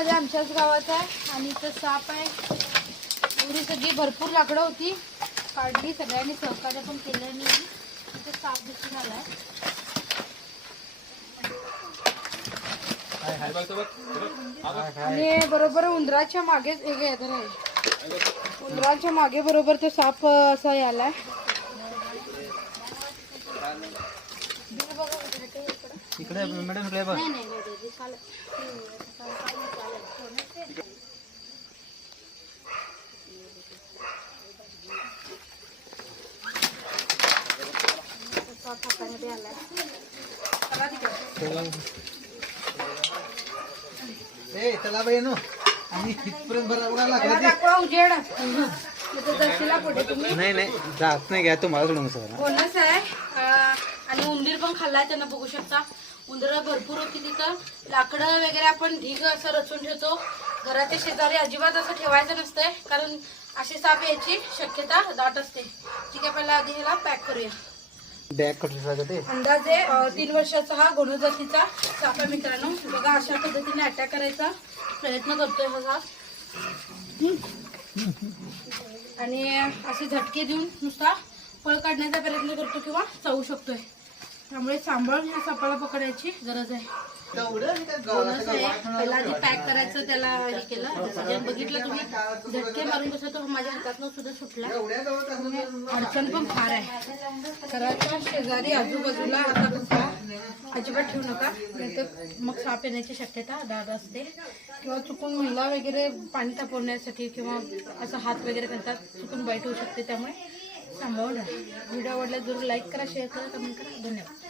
मध्ये आमच्याच गावात आहे आणि इथं साप आहे. एवढी सगळी भरपूर लाकडं होती. काढली सगळ्यांनी सहकार्य पण केलं आणि इथं साप दिसून आलाय. आणि बरोबर उंदराच्या मागेच आहे उंदराच्या मागे बरोबर तो साप असा यालाय. इकडे मॅडम इकडे हातामध्ये आलाय. चला तिकडे. ए चला बाई नो आणि कितपर्यंत उडा लागला दाखवा उजेड. इथं दर्शीला पुढे तुम्ही? नाही नाही जात नाही घ्या तुम्हाला सोडून सर बोनस आहे अं, आणि उंदीर पण खाल्लाय त्यांना बघू शकता. उंदर भरपूर होती तिथं. लाकडं वगैरे आपण ढीग असं रचून ठेवतो. घराच्या शेजारी अजिबात असं ठेवायचं नसतंय. कारण असे साप यायची शक्यता दाट असते. ठीक आहे पहिला आधी ह्याला पॅक करूया. बॅग कटली ते? अंदाजे तीन वर्षाचा हा गोणजातीचा सापा मित्रांनो. बघा अशा पद्धतीने अटॅक करायचा प्रयत्न करतोय हा साप. आणि असे झटके देऊन नुसता फळ काढण्याचा प्रयत्न करतो किंवा चावू शकतोय. त्यामुळे सांभाळून ह्या सापाला पकडायची गरज आहे. बोनस आहे. पहिला आधी पॅक करायचं त्याला हे केलं. बघितलं तुम्ही झटके मारून कसं तो माझ्या हातातनं सुद्धा सुटला. अडचण पण फार आहे. घराच्या शेजारी आजूबाजूला आता कसा अजिबात ठेवू नका. नाहीतर मग साप येण्याची शक्यता दाट असते. किंवा चुकून महिला वगैरे पाणी तापवण्यासाठी किंवा असं हात वगैरे करतात चुकून वाईट होऊ शकते त्यामुळे. थांबवलं व्हिडिओ आवडला जरूर लाईक करा शेअर करा कमेंट करा. धन्यवाद.